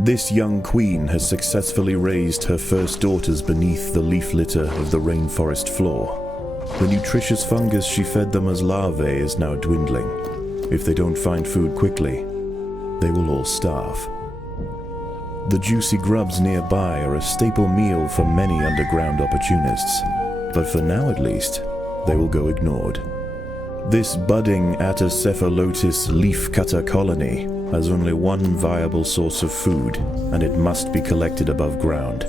This young queen has successfully raised her first daughters beneath the leaf litter of the rainforest floor. The nutritious fungus she fed them as larvae is now dwindling. If they don't find food quickly, they will all starve. The juicy grubs nearby are a staple meal for many underground opportunists, but for now at least, they will go ignored. This budding Atacephalotus leafcutter colony has only one viable source of food, and it must be collected above ground.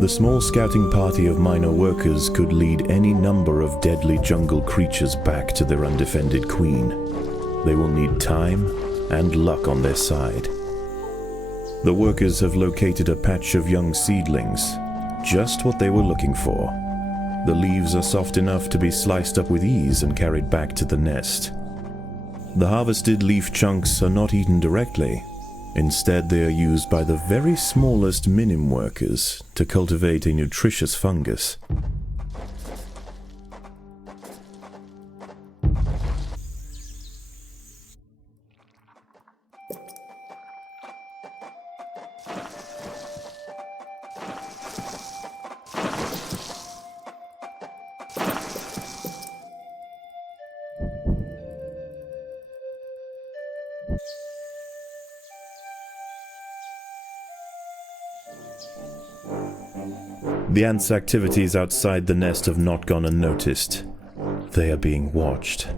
The small scouting party of minor workers could lead any number of deadly jungle creatures back to their undefended queen. They will need time and luck on their side. The workers have located a patch of young seedlings, just what they were looking for. The leaves are soft enough to be sliced up with ease and carried back to the nest. The harvested leaf chunks are not eaten directly. Instead, they are used by the very smallest Minim workers to cultivate a nutritious fungus. The ants' activities outside the nest have not gone unnoticed. They are being watched.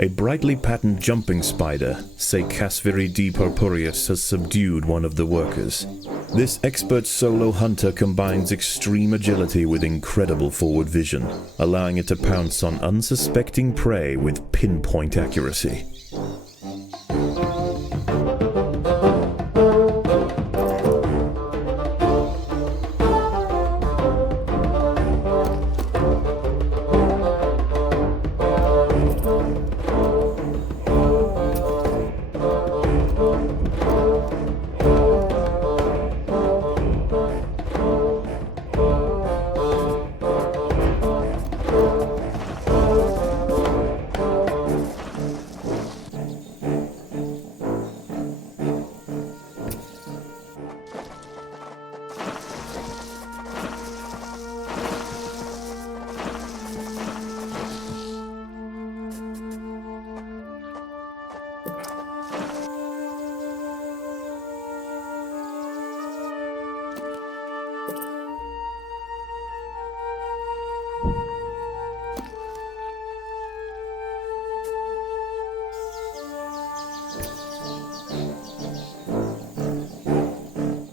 A brightly patterned jumping spider, Casviri purpureus, has subdued one of the workers. This expert solo hunter combines extreme agility with incredible forward vision, allowing it to pounce on unsuspecting prey with pinpoint accuracy.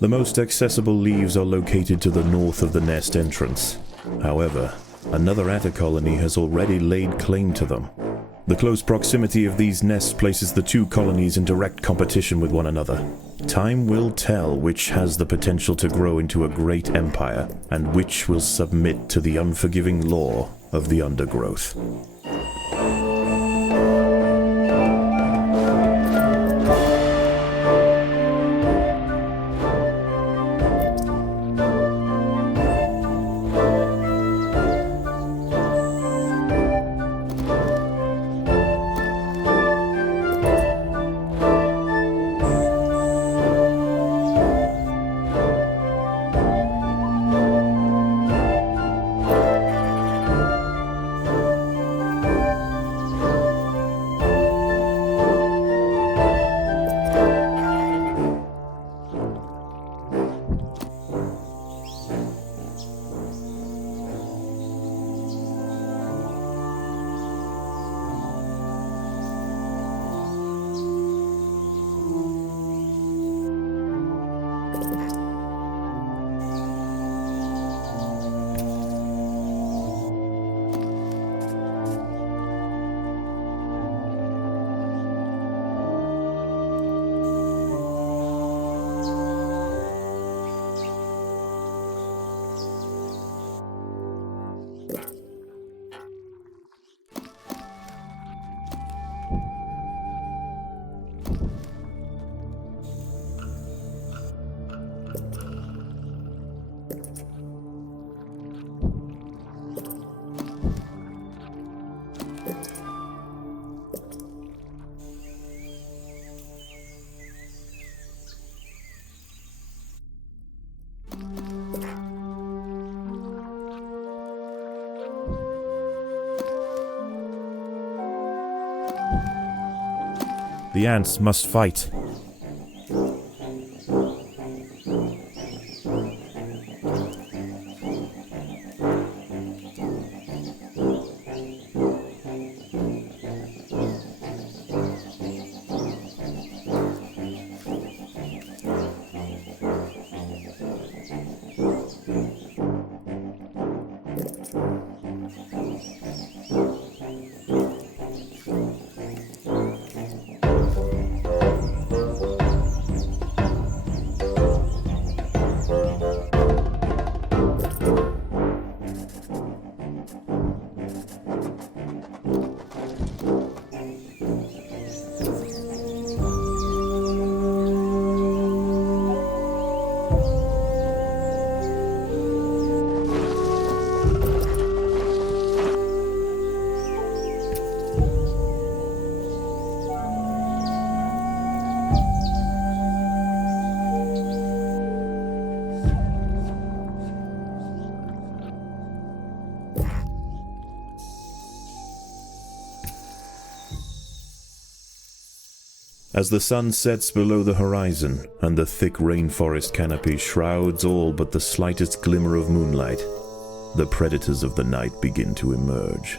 The most accessible leaves are located to the north of the nest entrance. However, another atta colony has already laid claim to them. The close proximity of these nests places the two colonies in direct competition with one another. Time will tell which has the potential to grow into a great empire, and which will submit to the unforgiving law of the Undergrowth. The ants must fight. As the sun sets below the horizon, and the thick rainforest canopy shrouds all but the slightest glimmer of moonlight, the predators of the night begin to emerge.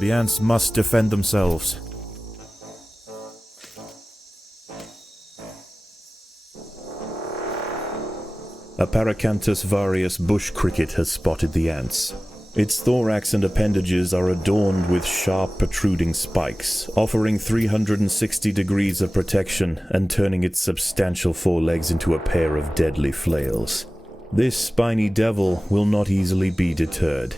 The ants must defend themselves. A Paracanthus varius bush cricket has spotted the ants. Its thorax and appendages are adorned with sharp protruding spikes, offering 360 degrees of protection and turning its substantial forelegs into a pair of deadly flails. This spiny devil will not easily be deterred.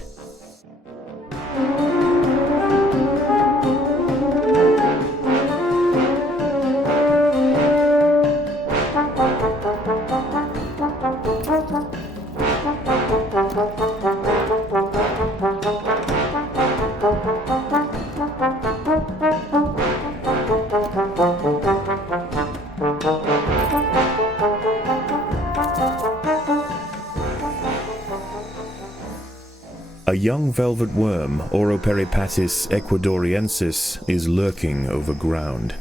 A young velvet worm, Oroperipatis ecuadoriensis, is lurking overground.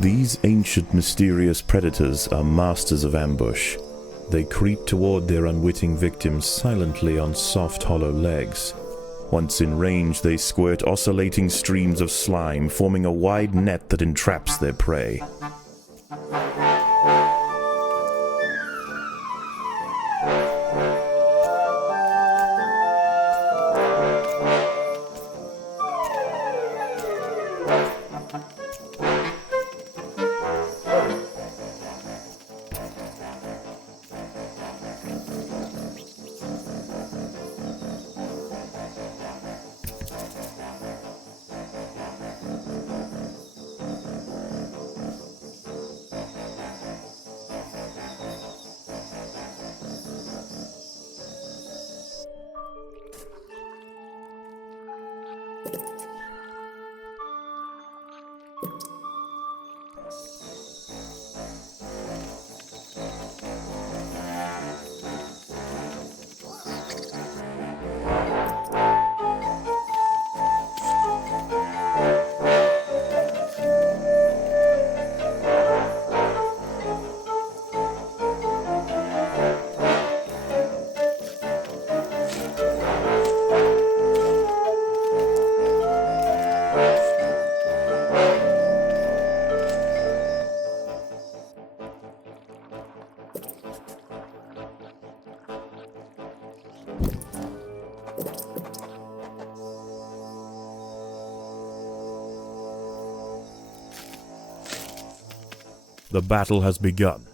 These ancient mysterious predators are masters of ambush. They creep toward their unwitting victims silently on soft hollow legs. Once in range, they squirt oscillating streams of slime, forming a wide net that entraps their prey. The battle has begun.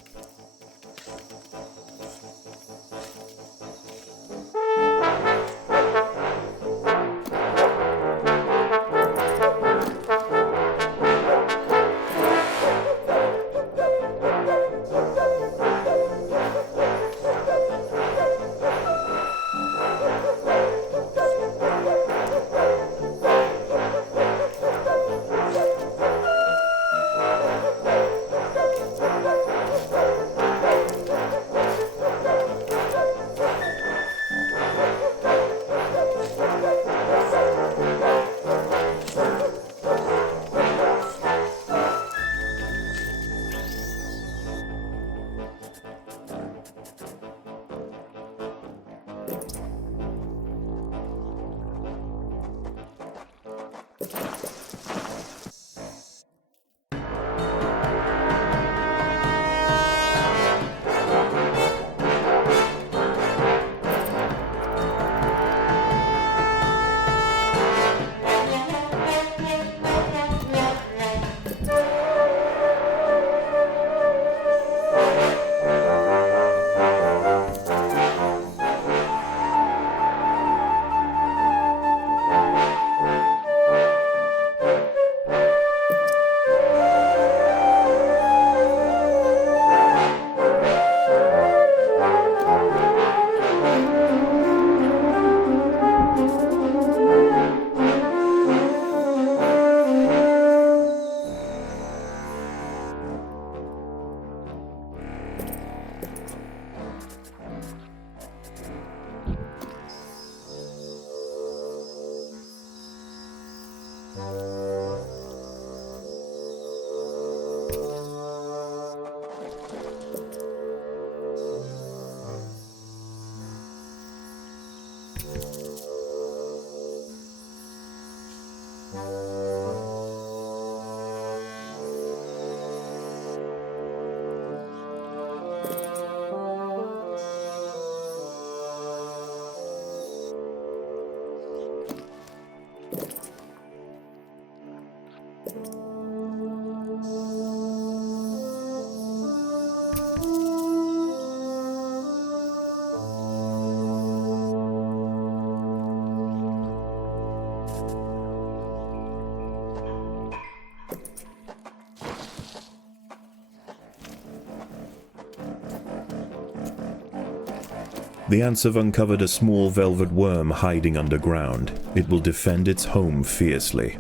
The ants have uncovered a small velvet worm hiding underground. It will defend its home fiercely.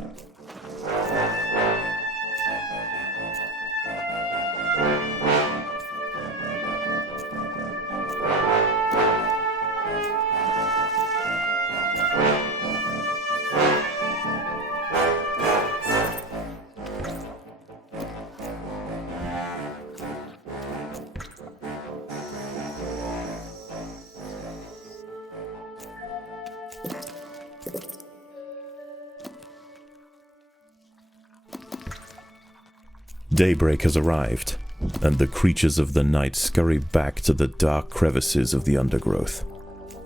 Daybreak has arrived, and the creatures of the night scurry back to the dark crevices of the undergrowth.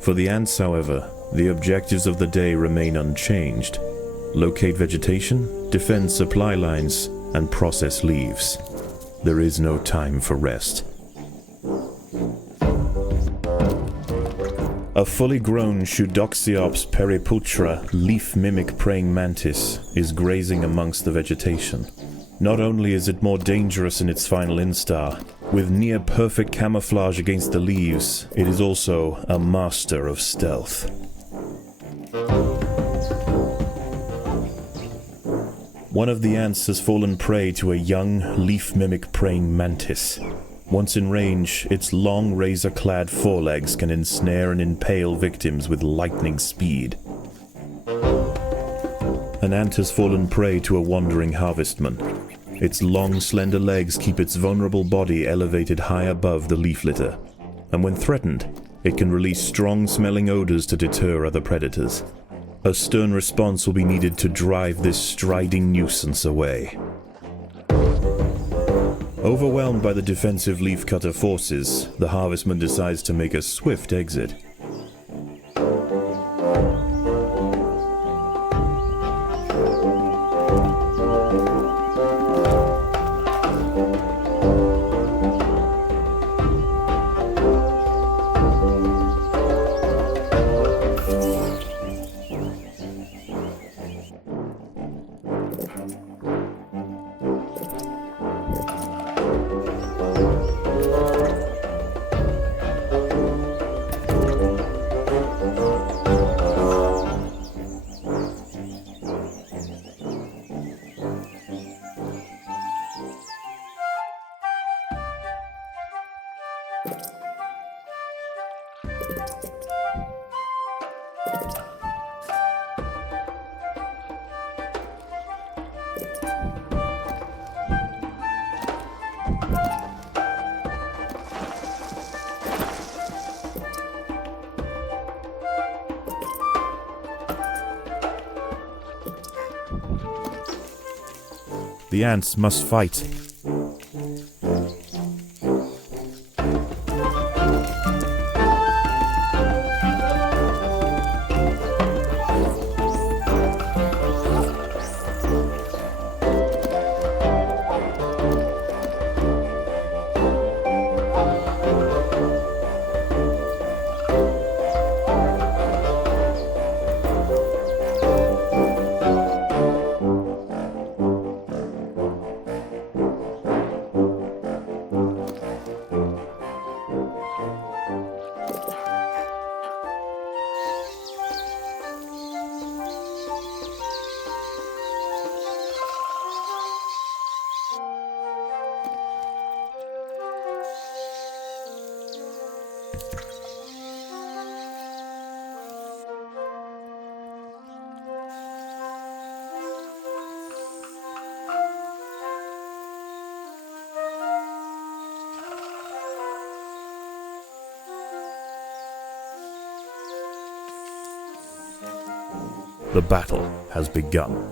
For the ants, however, the objectives of the day remain unchanged. Locate vegetation, defend supply lines, and process leaves. There is no time for rest. A fully grown Pseudoxiops periputra leaf mimic praying mantis is grazing amongst the vegetation. Not only is it more dangerous in its final instar, with near-perfect camouflage against the leaves, it is also a master of stealth. One of the ants has fallen prey to a young, leaf-mimic praying mantis. Once in range, its long, razor-clad forelegs can ensnare and impale victims with lightning speed. An ant has fallen prey to a wandering harvestman. Its long, slender legs keep its vulnerable body elevated high above the leaf litter, and when threatened, it can release strong-smelling odors to deter other predators. A stern response will be needed to drive this striding nuisance away. Overwhelmed by the defensive leafcutter forces, the harvestman decides to make a swift exit. The ants must fight. The battle has begun.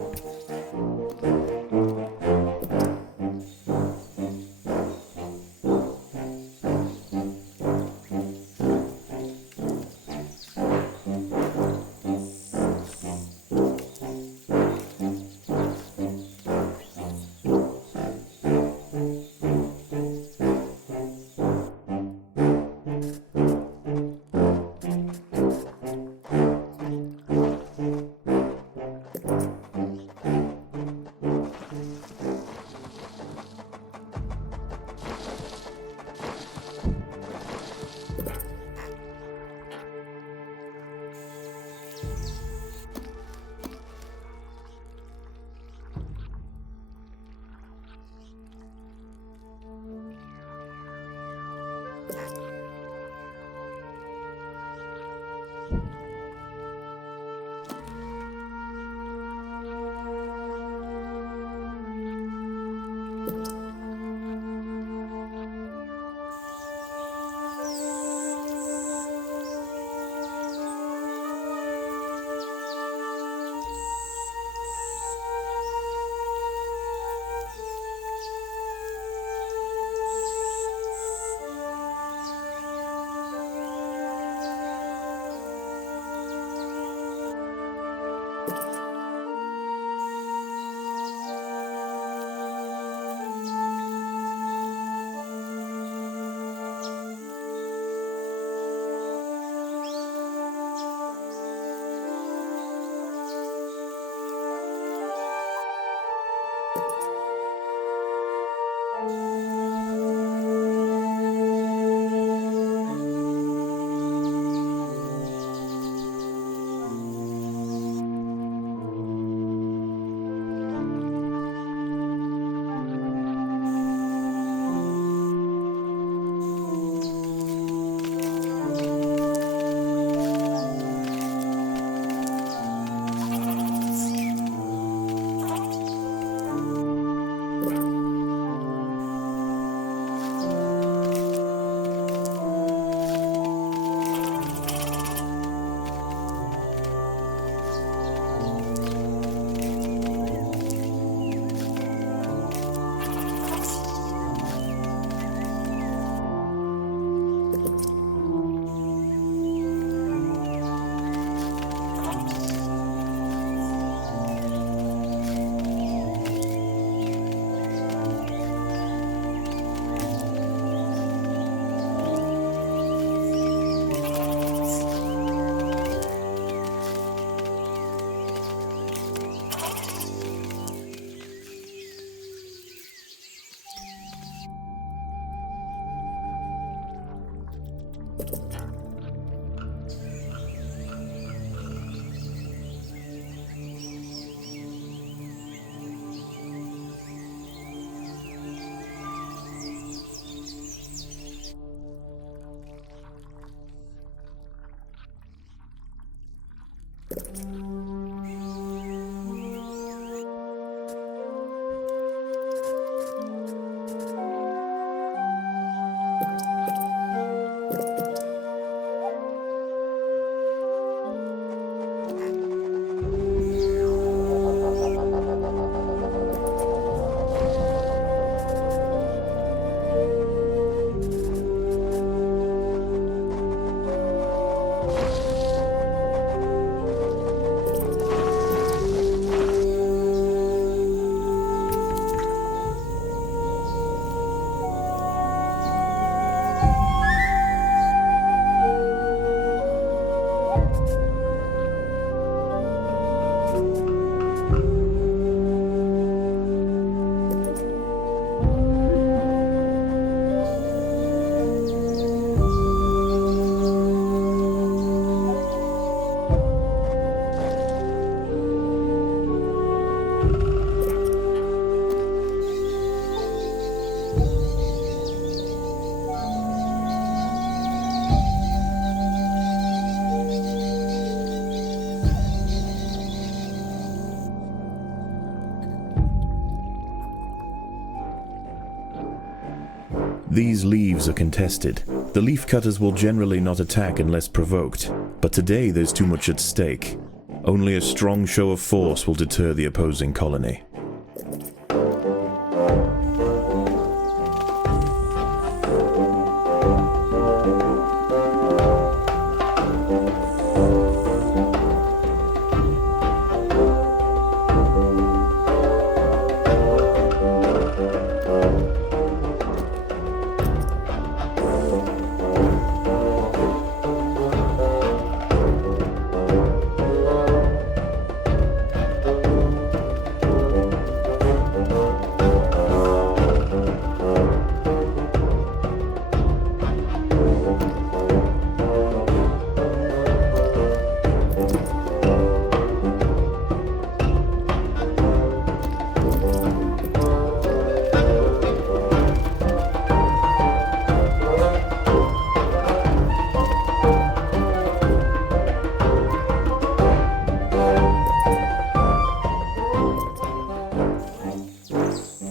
These leaves are contested. The leafcutters will generally not attack unless provoked, but today there's too much at stake. Only a strong show of force will deter the opposing colony.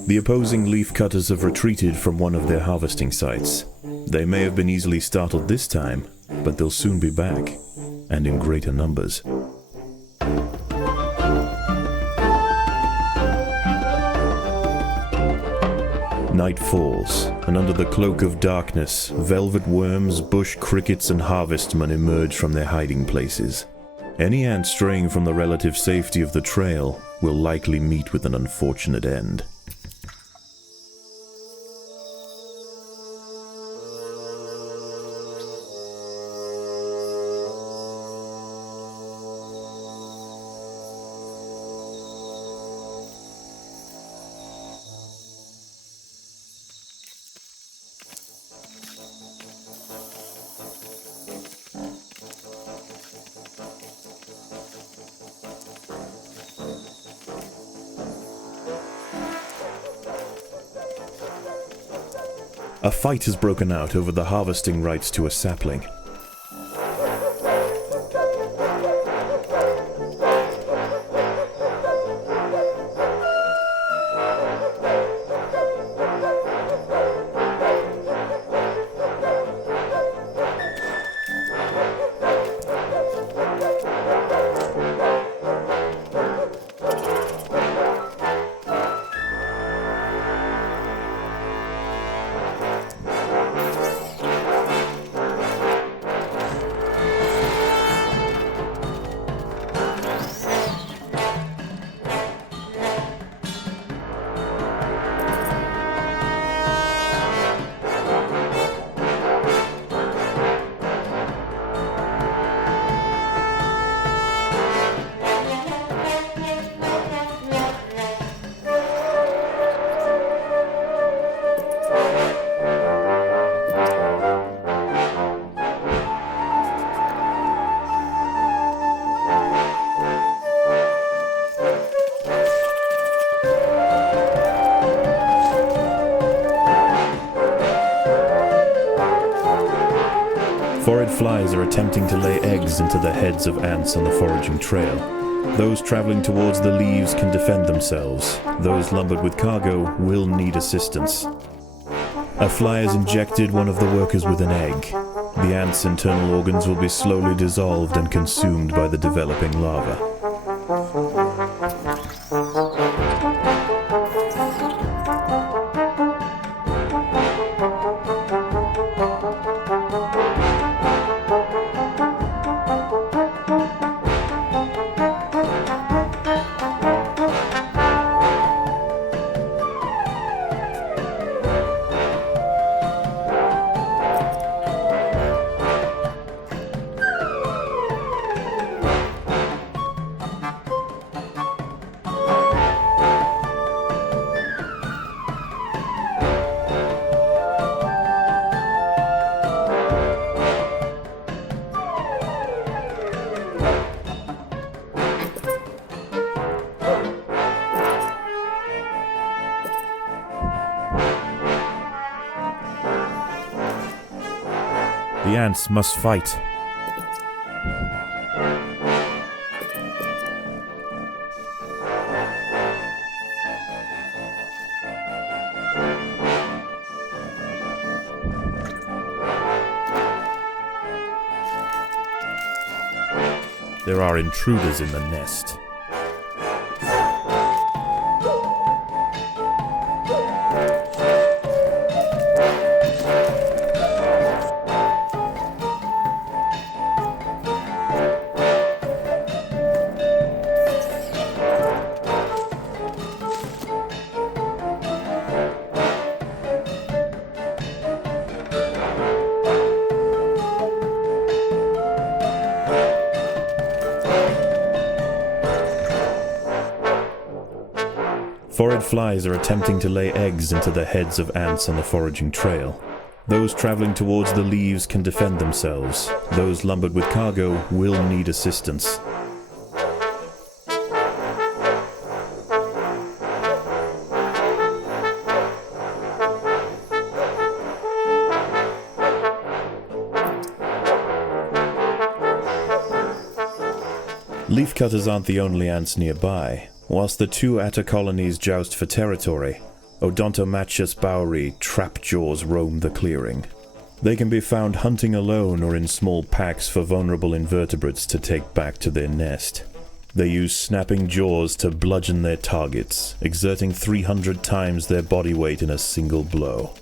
The opposing leafcutters have retreated from one of their harvesting sites. They may have been easily startled this time, but they'll soon be back, and in greater numbers. Night falls, and under the cloak of darkness, velvet worms, bush crickets, and harvestmen emerge from their hiding places. Any ant straying from the relative safety of the trail will likely meet with an unfortunate end. A fight has broken out over the harvesting rights to a sapling. Foraged flies are attempting to lay eggs into the heads of ants on the foraging trail. Those traveling towards the leaves can defend themselves. Those lumbered with cargo will need assistance. A fly has injected one of the workers with an egg. The ant's internal organs will be slowly dissolved and consumed by the developing larva. The ants must fight. There are intruders in the nest. Foraged flies are attempting to lay eggs into the heads of ants on the foraging trail. Those traveling towards the leaves can defend themselves. Those lumbered with cargo will need assistance. Leafcutters aren't the only ants nearby. Whilst the two atta colonies joust for territory, Odontomachus bauri trapjaws roam the clearing. They can be found hunting alone or in small packs for vulnerable invertebrates to take back to their nest. They use snapping jaws to bludgeon their targets, exerting 300 times their body weight in a single blow.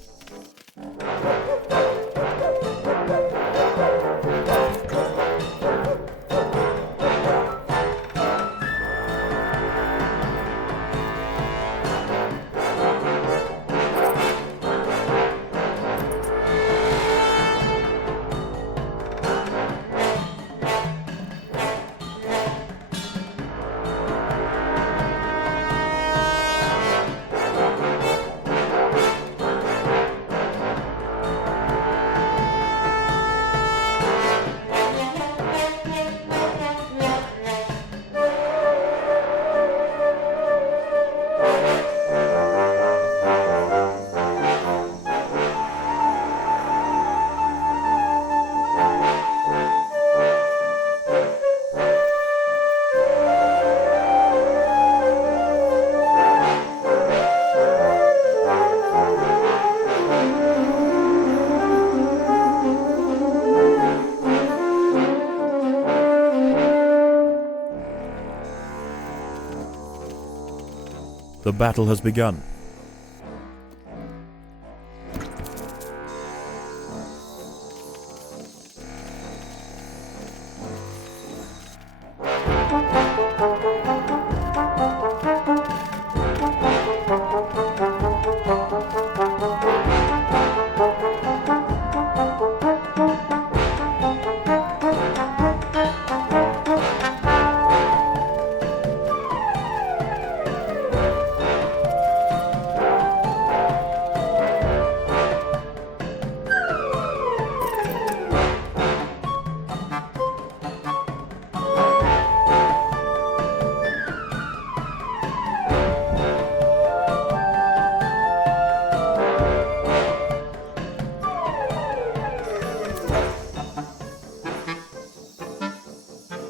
The battle has begun.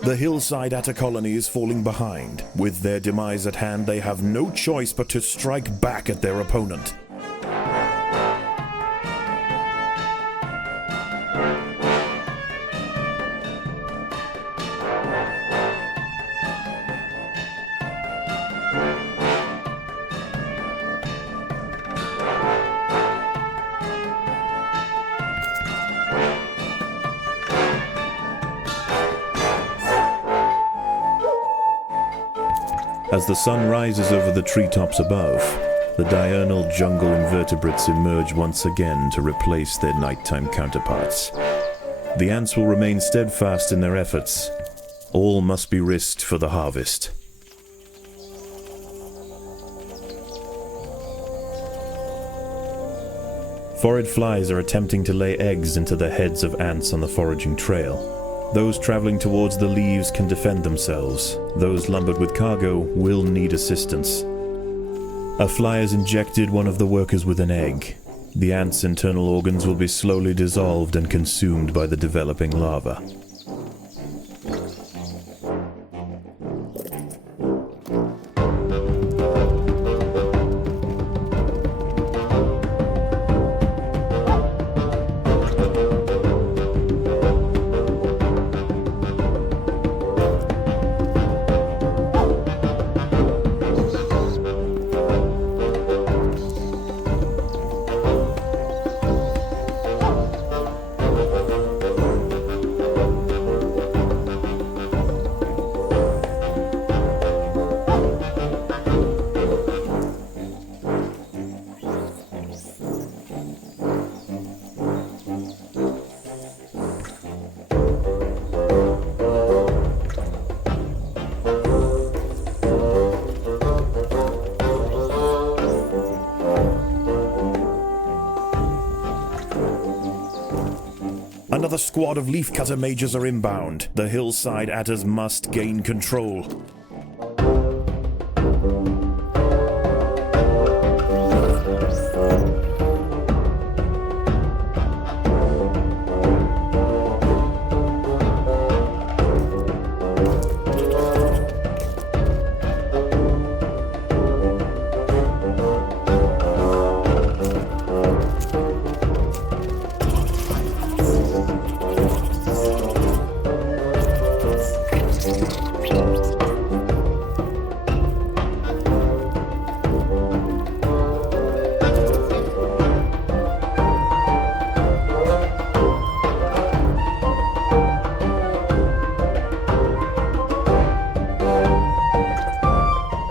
The hillside atta colony is falling behind. With their demise at hand, they have no choice but to strike back at their opponent. As the sun rises over the treetops above, the diurnal jungle invertebrates emerge once again to replace their nighttime counterparts. The ants will remain steadfast in their efforts. All must be risked for the harvest. Phorid flies are attempting to lay eggs into the heads of ants on the foraging trail. Those traveling towards the leaves can defend themselves. Those lumbered with cargo will need assistance. A fly has injected one of the workers with an egg. The ant's internal organs will be slowly dissolved and consumed by the developing larva. Another squad of leafcutter mages are inbound. The hillside atters must gain control.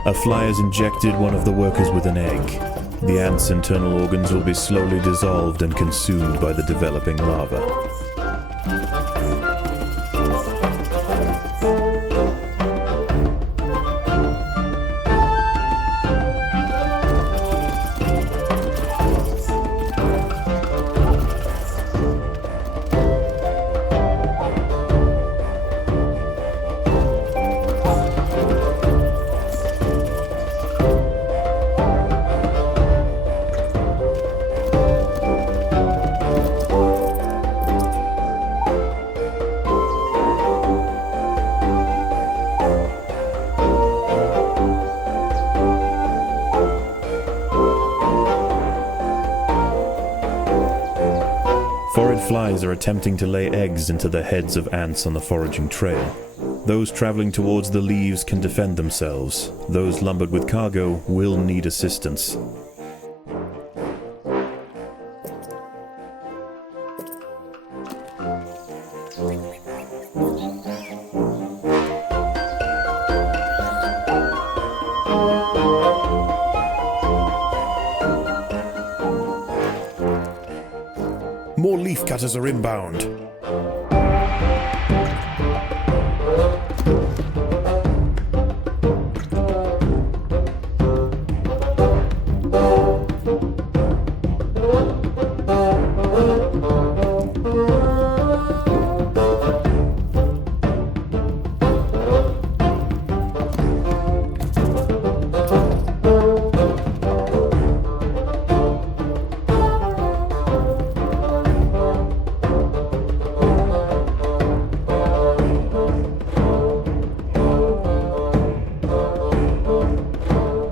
A fly has injected one of the workers with an egg. The ant's internal organs will be slowly dissolved and consumed by the developing larva. Forage flies are attempting to lay eggs into the heads of ants on the foraging trail. Those traveling towards the leaves can defend themselves. Those lumbered with cargo will need assistance. More leafcutters are inbound.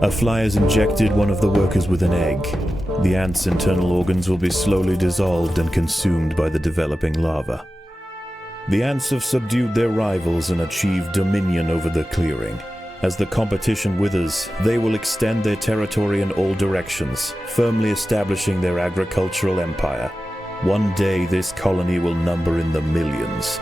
A fly has injected one of the workers with an egg. The ant's internal organs will be slowly dissolved and consumed by the developing larva. The ants have subdued their rivals and achieved dominion over the clearing. As the competition withers, they will extend their territory in all directions, firmly establishing their agricultural empire. One day this colony will number in the millions.